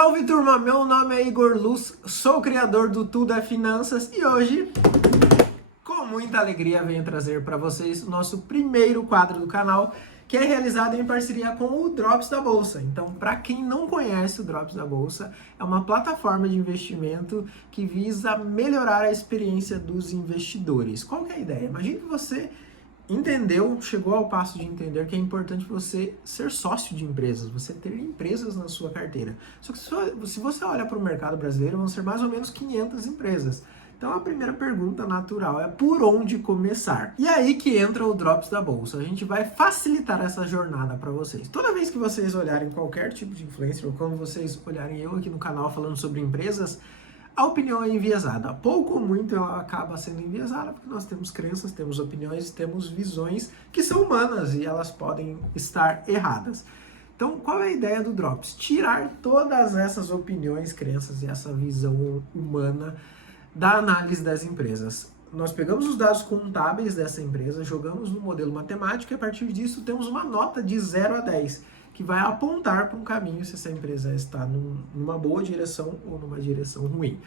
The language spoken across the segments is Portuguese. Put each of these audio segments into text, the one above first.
Salve turma, meu nome é Igor Luz, sou o criador do Tudo é Finanças e hoje, com muita alegria, venho trazer para vocês o nosso primeiro quadro do canal, que é realizado em parceria com o Drops da Bolsa. Então, para quem não conhece o Drops da Bolsa, é uma plataforma de investimento que visa melhorar a experiência dos investidores. Qual que é a ideia? Imagine que você entendeu, chegou ao passo de entender que é importante você ser sócio de empresas, você ter empresas na sua carteira. Só que se você olha para o mercado brasileiro, vão ser mais ou menos 500 empresas. Então a primeira pergunta natural é por onde começar? E aí que entra o Drops da Bolsa. A gente vai facilitar essa jornada para vocês. Toda vez que vocês olharem qualquer tipo de influencer, ou quando vocês olharem eu aqui no canal falando sobre empresas, a opinião é enviesada. Pouco ou muito ela acaba sendo enviesada, porque nós temos crenças, temos opiniões, temos visões que são humanas e elas podem estar erradas. Então, qual é a ideia do Drops? Tirar todas essas opiniões, crenças e essa visão humana da análise das empresas. Nós pegamos os dados contábeis dessa empresa, jogamos no modelo matemático e a partir disso temos uma nota de 0 a 10, que vai apontar para um caminho se essa empresa está numa boa direção ou numa direção ruim.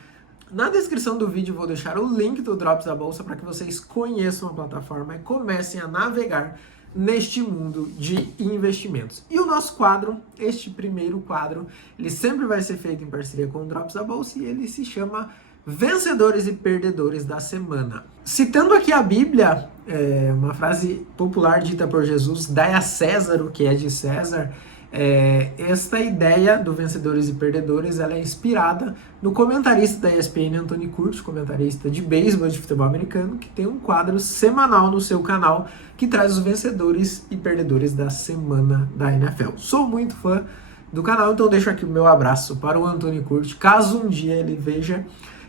Na descrição do vídeo eu vou deixar o link do Drops da Bolsa para que vocês conheçam a plataforma e comecem a navegar neste mundo de investimentos. E o nosso quadro, este primeiro quadro, ele sempre vai ser feito em parceria com o Drops da Bolsa e ele se chama Vencedores e Perdedores da Semana. Citando aqui a Bíblia, uma frase popular dita por Jesus, dai a César o que é de César, esta ideia do Vencedores e Perdedores, ela é inspirada no comentarista da ESPN, Anthony Curtis, comentarista de beisebol de futebol americano, que tem um quadro semanal no seu canal que traz os vencedores e perdedores da semana da NFL. Sou muito fã do canal, então deixo aqui o meu abraço para o Anthony Curtis, caso um dia ele veja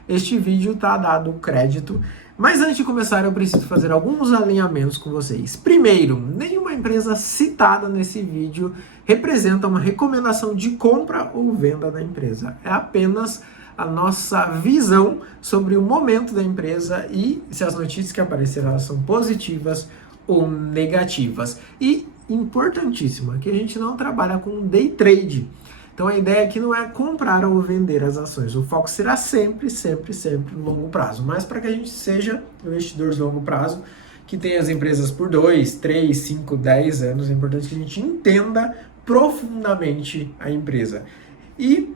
este vídeo, tá dado o crédito. Mas antes de começar, eu preciso fazer alguns alinhamentos com vocês. Primeiro, nenhuma empresa citada nesse vídeo representa uma recomendação de compra ou venda da empresa. É apenas a nossa visão sobre o momento da empresa e se as notícias que apareceram elas são positivas ou negativas. E, importantíssimo, que a gente não trabalha com day trade. Então a ideia aqui não é comprar ou vender as ações, o foco será sempre no longo prazo, mas para que a gente seja investidores de longo prazo, que tem as empresas por 2, 3, 5, 10 anos, é importante que a gente entenda profundamente a empresa. E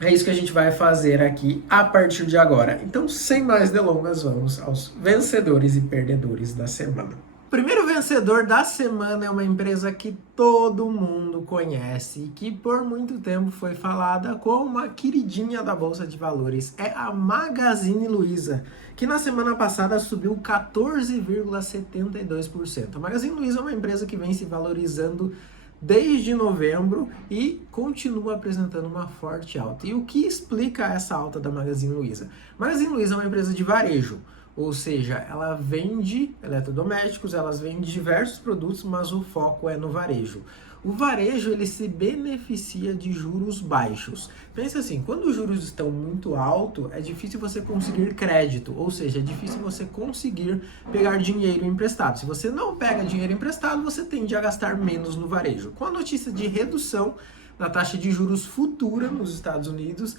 é isso que a gente vai fazer aqui a partir de agora. Então, sem mais delongas, vamos aos vencedores e perdedores da semana. O primeiro vencedor da semana é uma empresa que todo mundo conhece e que por muito tempo foi falada como uma queridinha da Bolsa de Valores. É a Magazine Luiza, que na semana passada subiu 14,72%. A Magazine Luiza é uma empresa que vem se valorizando desde novembro e continua apresentando uma forte alta. E o que explica essa alta da Magazine Luiza? Magazine Luiza é uma empresa de varejo. Ou seja, ela vende eletrodomésticos, ela vende diversos produtos, mas o foco é no varejo. O varejo, ele se beneficia de juros baixos. Pensa assim, quando os juros estão muito altos, é difícil você conseguir crédito, ou seja, é difícil você conseguir pegar dinheiro emprestado. Se você não pega dinheiro emprestado, você tende a gastar menos no varejo. Com a notícia de redução da taxa de juros futura nos Estados Unidos,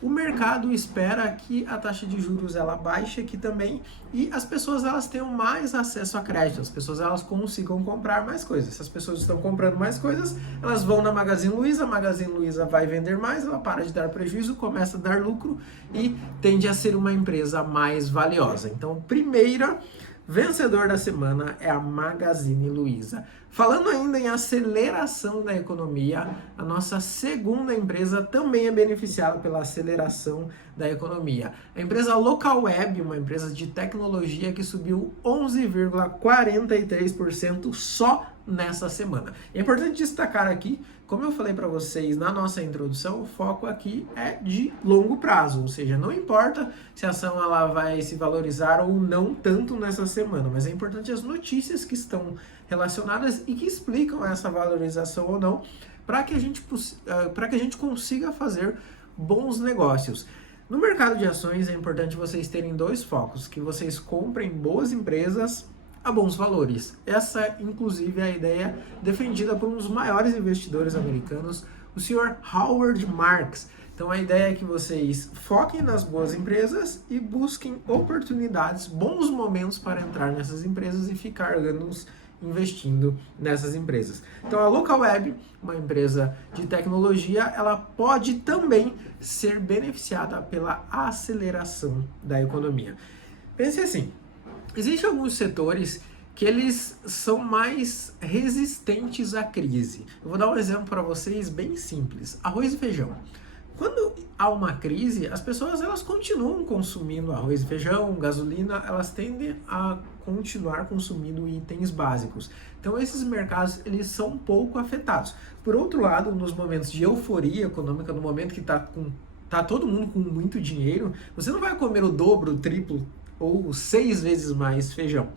o mercado espera que a taxa de juros ela baixe aqui também e as pessoas elas tenham mais acesso a crédito, as pessoas elas consigam comprar mais coisas. Se as pessoas estão comprando mais coisas, elas vão na Magazine Luiza, a Magazine Luiza vai vender mais, ela para de dar prejuízo, começa a dar lucro e tende a ser uma empresa mais valiosa. Então, primeira vencedor da semana é a Magazine Luiza. Falando ainda em aceleração da economia, a nossa segunda empresa também é beneficiada pela aceleração da economia. A empresa Localweb, uma empresa de tecnologia que subiu 11,43% só nessa semana. É importante destacar aqui, como eu falei para vocês na nossa introdução, o foco aqui é de longo prazo, ou seja, não importa se a ação ela vai se valorizar ou não tanto nessa semana, mas é importante as notícias que estão relacionadas e que explicam essa valorização ou não, para que a gente consiga fazer bons negócios. No mercado de ações é importante vocês terem dois focos, que vocês comprem boas empresas a bons valores. Essa, inclusive, é a ideia defendida por um dos maiores investidores americanos, o senhor Howard Marks, Então a ideia é que vocês foquem nas boas empresas e busquem oportunidades, bons momentos para entrar nessas empresas e ficar anos investindo nessas empresas. Então a Localweb, uma empresa de tecnologia, ela pode também ser beneficiada pela aceleração da economia. Pense assim, existem alguns setores que eles são mais resistentes à crise. Eu vou dar um exemplo para vocês bem simples: arroz e feijão. Quando há uma crise, as pessoas elas continuam consumindo arroz e feijão, gasolina, elas tendem a continuar consumindo itens básicos. Então esses mercados eles são pouco afetados. Por outro lado, nos momentos de euforia econômica, no momento que tá todo mundo com muito dinheiro, você não vai comer o dobro, o triplo ou 6 vezes mais feijão.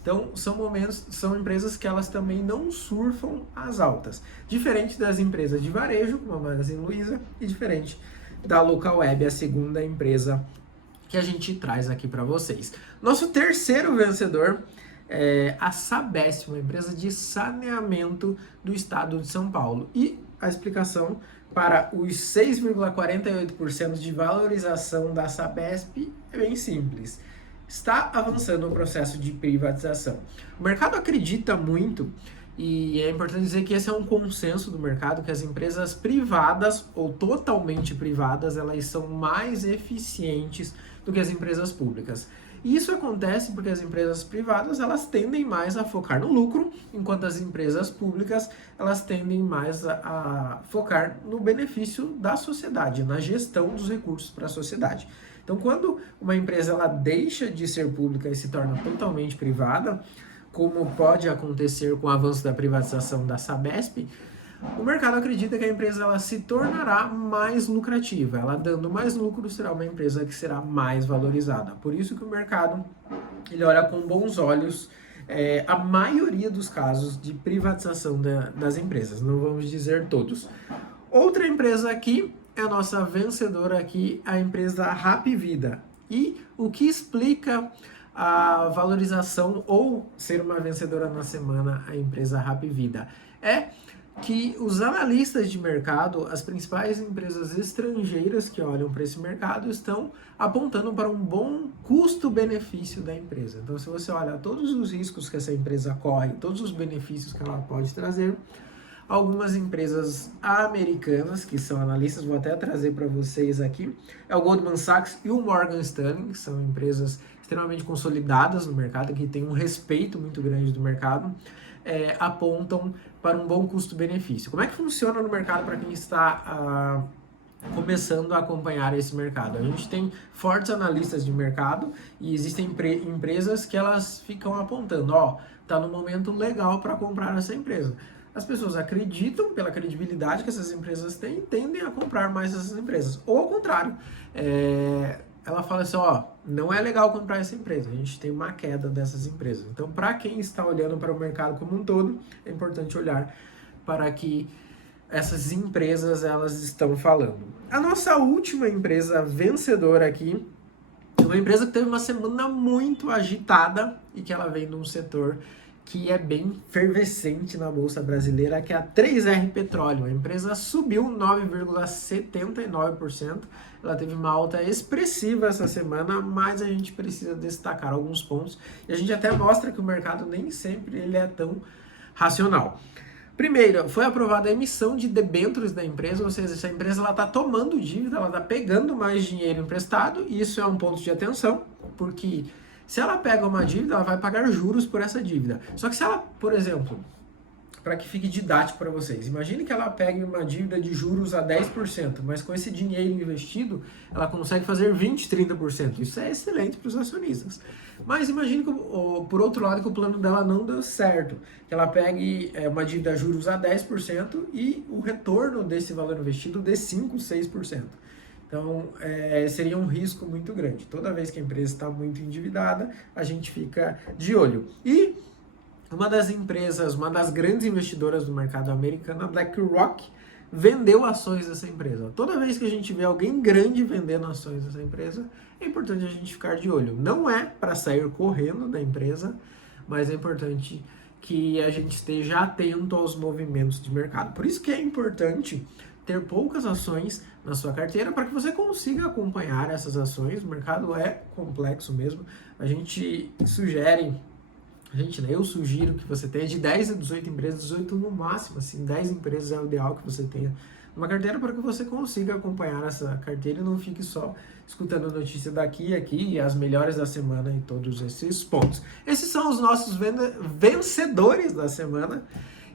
Então, são empresas que elas também não surfam as altas. Diferente das empresas de varejo, como a Magazine Luiza, e diferente da Localweb, a segunda empresa que a gente traz aqui para vocês. Nosso terceiro vencedor é a Sabesp, uma empresa de saneamento do estado de São Paulo. E a explicação para os 6,48% de valorização da Sabesp é bem simples. Está avançando o processo de privatização. O mercado acredita muito, e é importante dizer que esse é um consenso do mercado, que as empresas privadas ou totalmente privadas, elas são mais eficientes do que as empresas públicas. E isso acontece porque as empresas privadas, elas tendem mais a focar no lucro, enquanto as empresas públicas, elas tendem mais a focar no benefício da sociedade, na gestão dos recursos para a sociedade. Então, quando uma empresa ela deixa de ser pública e se torna totalmente privada, como pode acontecer com o avanço da privatização da Sabesp, o mercado acredita que a empresa ela se tornará mais lucrativa. Ela dando mais lucro será uma empresa que será mais valorizada. Por isso que o mercado ele olha com bons olhos a maioria dos casos de privatização das empresas. Não vamos dizer todos. Outra empresa aqui é a nossa vencedora aqui, a empresa Hapvida. E o que explica a valorização ou ser uma vencedora na semana, a empresa Hapvida, é que os analistas de mercado, as principais empresas estrangeiras que olham para esse mercado, estão apontando para um bom custo-benefício da empresa. Então, se você olha todos os riscos que essa empresa corre, todos os benefícios que ela pode trazer, algumas empresas americanas, que são analistas, vou até trazer para vocês aqui, é o Goldman Sachs e o Morgan Stanley, que são empresas extremamente consolidadas no mercado, que têm um respeito muito grande do mercado, apontam para um bom custo-benefício. Como é que funciona no mercado para quem está começando a acompanhar esse mercado? A gente tem fortes analistas de mercado e existem empresas que elas ficam apontando, tá no momento legal para comprar essa empresa. As pessoas acreditam, pela credibilidade que essas empresas têm, tendem a comprar mais essas empresas. Ou ao contrário, ela fala assim, não é legal comprar essa empresa, a gente tem uma queda dessas empresas. Então, para quem está olhando para o mercado como um todo, é importante olhar para que essas empresas elas estão falando. A nossa última empresa vencedora aqui é uma empresa que teve uma semana muito agitada e que ela vem de um setor que é bem fervescente na Bolsa Brasileira, que é a 3R Petróleo. A empresa subiu 9,79%. Ela teve uma alta expressiva essa semana, mas a gente precisa destacar alguns pontos. E a gente até mostra que o mercado nem sempre ele é tão racional. Primeiro, foi aprovada a emissão de debêntures da empresa, ou seja, essa empresa está tomando dívida, ela está pegando mais dinheiro emprestado, e isso é um ponto de atenção, porque se ela pega uma dívida, ela vai pagar juros por essa dívida. Só que se ela, por exemplo, para que fique didático para vocês, imagine que ela pegue uma dívida de juros a 10%, mas com esse dinheiro investido, ela consegue fazer 20%, 30%. Isso é excelente para os acionistas. Mas imagine que, por outro lado, que o plano dela não deu certo, que ela pegue uma dívida a juros a 10% e o retorno desse valor investido dê 5%, 6%. Então, seria um risco muito grande. Toda vez que a empresa está muito endividada, a gente fica de olho. E uma das empresas, uma das grandes investidoras do mercado americano, a BlackRock, vendeu ações dessa empresa. Toda vez que a gente vê alguém grande vendendo ações dessa empresa, é importante a gente ficar de olho. Não é para sair correndo da empresa, mas é importante que a gente esteja atento aos movimentos de mercado. Por isso que é importante ter poucas ações na sua carteira para que você consiga acompanhar essas ações. O mercado é complexo mesmo. Eu sugiro que você tenha de 10 a 18 empresas, 18 no máximo, assim, 10 empresas é o ideal que você tenha uma carteira para que você consiga acompanhar essa carteira e não fique só escutando notícia daqui e aqui e as melhores da semana em todos esses pontos. Esses são os nossos vencedores da semana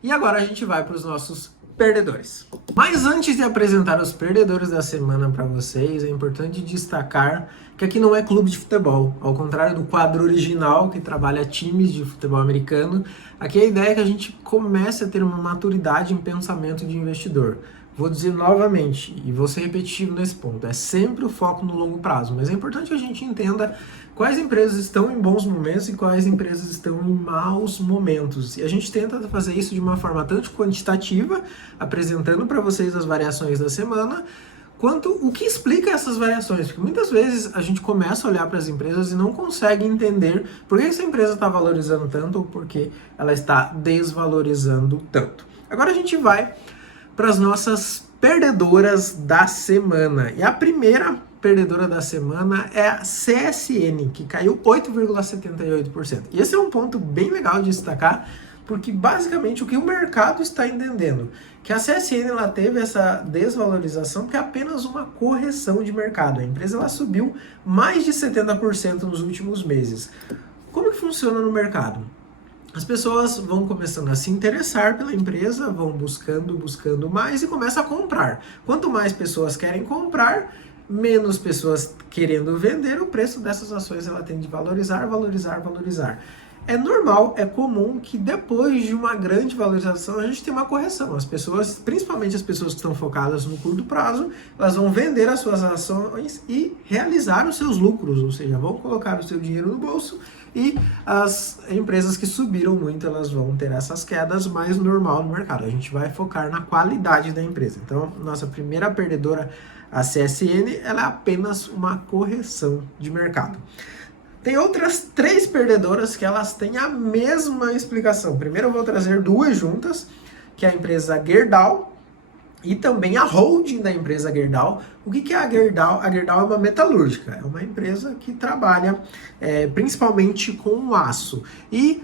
e agora a gente vai para os nossos perdedores. Mas antes de apresentar os perdedores da semana para vocês, é importante destacar que aqui não é clube de futebol. Ao contrário do quadro original, que trabalha times de futebol americano, aqui a ideia é que a gente comece a ter uma maturidade em pensamento de investidor. Vou dizer novamente, e vou ser repetitivo nesse ponto, é sempre o foco no longo prazo, mas é importante que a gente entenda quais empresas estão em bons momentos e quais empresas estão em maus momentos. E a gente tenta fazer isso de uma forma tanto quantitativa, apresentando para vocês as variações da semana, quanto o que explica essas variações. Porque muitas vezes a gente começa a olhar para as empresas e não consegue entender por que essa empresa está valorizando tanto ou por que ela está desvalorizando tanto. Agora a gente vai para as nossas perdedoras da semana. E a primeira perdedora da semana é a CSN, que caiu 8,78%. E esse é um ponto bem legal de destacar, porque basicamente o que o mercado está entendendo, que a CSN ela teve essa desvalorização porque é apenas uma correção de mercado. A empresa ela subiu mais de 70% nos últimos meses. Como que funciona no mercado? As pessoas vão começando a se interessar pela empresa, vão buscando mais e começam a comprar. Quanto mais pessoas querem comprar, menos pessoas querendo vender, o preço dessas ações ela tende a valorizar. É normal, é comum que depois de uma grande valorização a gente tenha uma correção. As pessoas, principalmente as pessoas que estão focadas no curto prazo, elas vão vender as suas ações e realizar os seus lucros, ou seja, vão colocar o seu dinheiro no bolso e as empresas que subiram muito, elas vão ter essas quedas mais normal no mercado. A gente vai focar na qualidade da empresa. Então, nossa primeira perdedora, a CSN, ela é apenas uma correção de mercado. Tem outras 3 perdedoras que elas têm a mesma explicação. Primeiro eu vou trazer 2 juntas, que é a empresa Gerdau e também a holding da empresa Gerdau. O que é a Gerdau? A Gerdau é uma metalúrgica, é uma empresa que trabalha principalmente com aço. E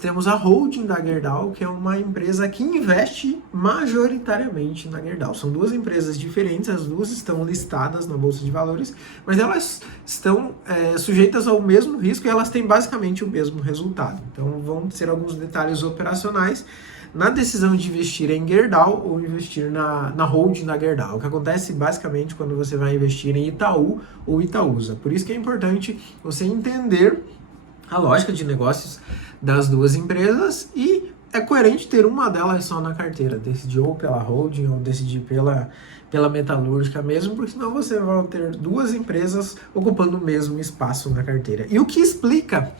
temos a holding da Gerdau, que é uma empresa que investe majoritariamente na Gerdau. São 2 empresas diferentes, as 2 estão listadas na Bolsa de Valores, mas elas estão sujeitas ao mesmo risco e elas têm basicamente o mesmo resultado. Então vão ser alguns detalhes operacionais na decisão de investir em Gerdau ou investir na holding da Gerdau. O que acontece basicamente quando você vai investir em Itaú ou Itaúsa. Por isso que é importante você entender a lógica de negócios das 2 empresas e é coerente ter uma delas só na carteira, decidir ou pela holding ou decidir pela metalúrgica mesmo, porque senão você vai ter 2 empresas ocupando o mesmo espaço na carteira. E o que explica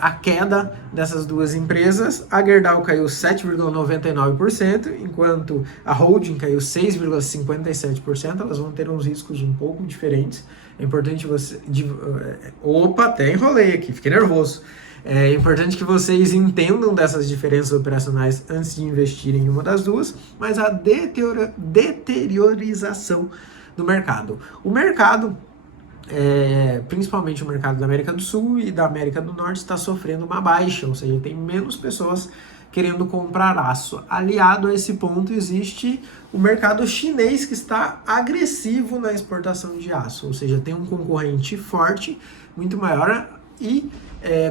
a queda dessas 2 empresas? A Gerdau caiu 7,99%, enquanto a holding caiu 6,57%, elas vão ter uns riscos um pouco diferentes. É importante você... Opa, até enrolei aqui, fiquei nervoso. É importante que vocês entendam dessas diferenças operacionais antes de investir em uma das 2, mas a deteriorização do mercado. O mercado, principalmente o mercado da América do Sul e da América do Norte, está sofrendo uma baixa, ou seja, tem menos pessoas querendo comprar aço. Aliado a esse ponto, existe o mercado chinês que está agressivo na exportação de aço, ou seja, tem um concorrente forte, muito maior, e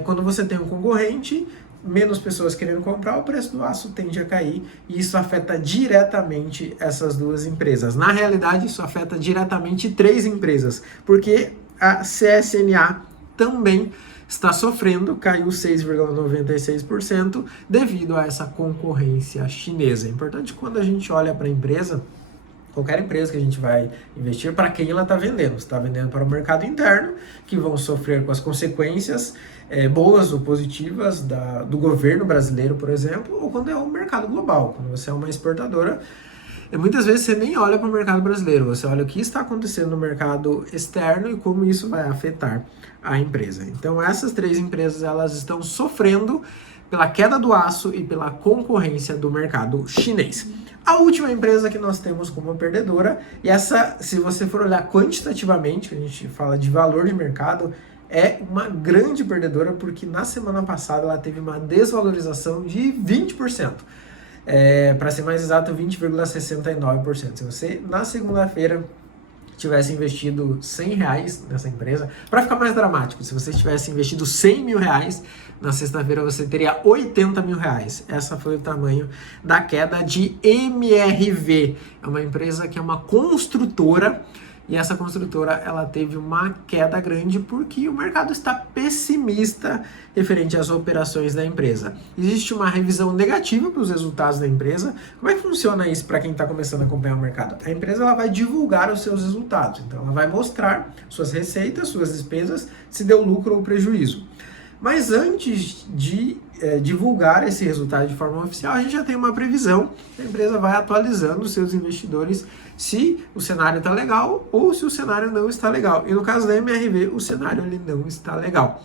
quando você tem um concorrente, menos pessoas querendo comprar, o preço do aço tende a cair e isso afeta diretamente essas 2 empresas. Na realidade, isso afeta diretamente 3 empresas, porque a CSNA também está sofrendo, caiu 6,96% devido a essa concorrência chinesa. É importante quando a gente olha para a empresa, qualquer empresa que a gente vai investir, para quem ela está vendendo. Você está vendendo para o mercado interno, que vão sofrer com as consequências boas ou positivas do governo brasileiro, por exemplo, ou quando é um mercado global, quando você é uma exportadora. Muitas vezes você nem olha para o mercado brasileiro, você olha o que está acontecendo no mercado externo e como isso vai afetar a empresa. Então essas 3 empresas elas estão sofrendo pela queda do aço e pela concorrência do mercado chinês. A última empresa que nós temos como perdedora, e essa, se você for olhar quantitativamente, a gente fala de valor de mercado, é uma grande perdedora, porque na semana passada ela teve uma desvalorização de 20%. Para ser mais exato, 20,69%. Se você, na segunda-feira, tivesse investido R$100 nessa empresa, para ficar mais dramático, se você tivesse investido R$100 mil, na sexta-feira você teria R$80 mil. Essa foi o tamanho da queda de MRV. É uma empresa que é uma construtora, e essa construtora ela teve uma queda grande porque o mercado está pessimista referente às operações da empresa. Existe uma revisão negativa para os resultados da empresa. Como é que funciona isso para quem está começando a acompanhar o mercado? A empresa ela vai divulgar os seus resultados, então ela vai mostrar suas receitas, suas despesas, se deu lucro ou prejuízo. Mas antes de divulgar esse resultado de forma oficial, a gente já tem uma previsão. A empresa vai atualizando os seus investidores se o cenário está legal ou se o cenário não está legal. E no caso da MRV, o cenário ele não está legal.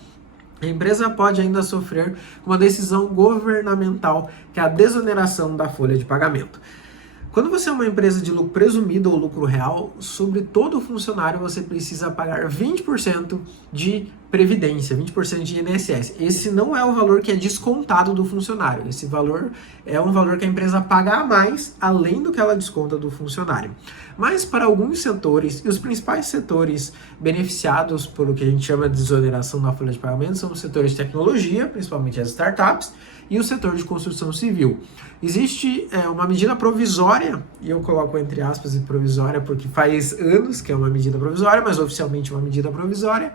A empresa pode ainda sofrer uma decisão governamental, que é a desoneração da folha de pagamento. Quando você é uma empresa de lucro presumido ou lucro real, sobre todo funcionário você precisa pagar 20% de previdência, 20% de INSS. Esse não é o valor que é descontado do funcionário. Esse valor é um valor que a empresa paga a mais, além do que ela desconta do funcionário. Mas para alguns setores, e os principais setores beneficiados por o que a gente chama de desoneração da folha de pagamento são os setores de tecnologia, principalmente as startups, e o setor de construção civil. Existe uma medida provisória, e eu coloco entre aspas provisória porque faz anos que é uma medida provisória, mas oficialmente é uma medida provisória,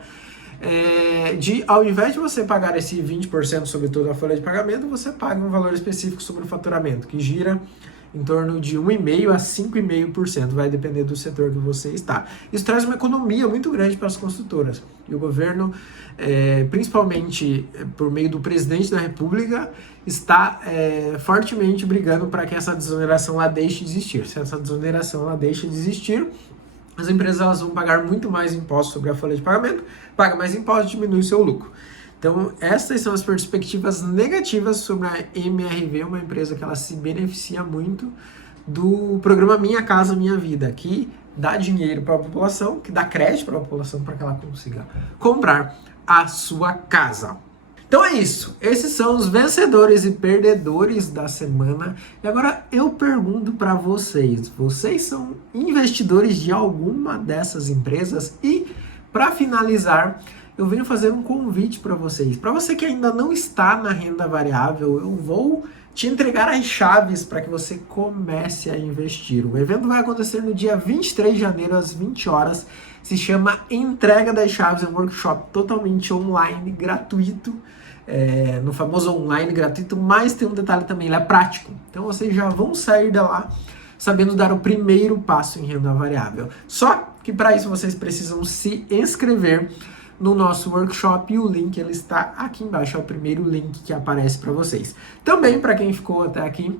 ao invés de você pagar esse 20% sobre toda a folha de pagamento, você paga um valor específico sobre o faturamento, que gira em torno de 1,5% a 5,5%, vai depender do setor que você está. Isso traz uma economia muito grande para as construtoras. E o governo, principalmente por meio do presidente da República, está fortemente brigando para que essa desoneração lá deixe de existir. Se essa desoneração lá deixa de existir, as empresas elas vão pagar muito mais impostos sobre a folha de pagamento, paga mais impostos e diminui o seu lucro. Então, essas são as perspectivas negativas sobre a MRV, uma empresa que ela se beneficia muito do programa Minha Casa Minha Vida, que dá dinheiro para a população, que dá crédito para a população para que ela consiga comprar a sua casa. Então é isso, esses são os vencedores e perdedores da semana. E agora eu pergunto para vocês, vocês são investidores de alguma dessas empresas? E para finalizar, eu venho fazer um convite para vocês. Para você que ainda não está na renda variável, eu vou te entregar as chaves para que você comece a investir. O evento vai acontecer no dia 23 de janeiro, às 20 horas. Se chama Entrega das Chaves, é um workshop totalmente online, gratuito. No famoso online gratuito, mas tem um detalhe também, ele é prático. Então vocês já vão sair de lá sabendo dar o primeiro passo em renda variável. Só que para isso vocês precisam se inscrever no nosso workshop e o link ele está aqui embaixo, é o primeiro link que aparece para vocês. Também para quem ficou até aqui,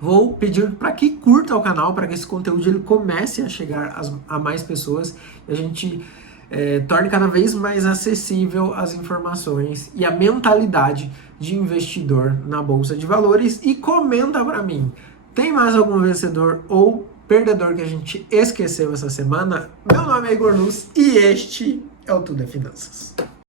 vou pedir para que curta o canal, para que esse conteúdo ele comece a chegar a mais pessoas e a gente torne cada vez mais acessível as informações e a mentalidade de investidor na Bolsa de Valores. E comenta para mim, tem mais algum vencedor ou perdedor que a gente esqueceu essa semana? Meu nome é Igor Luz e este é o Tudo é Finanças.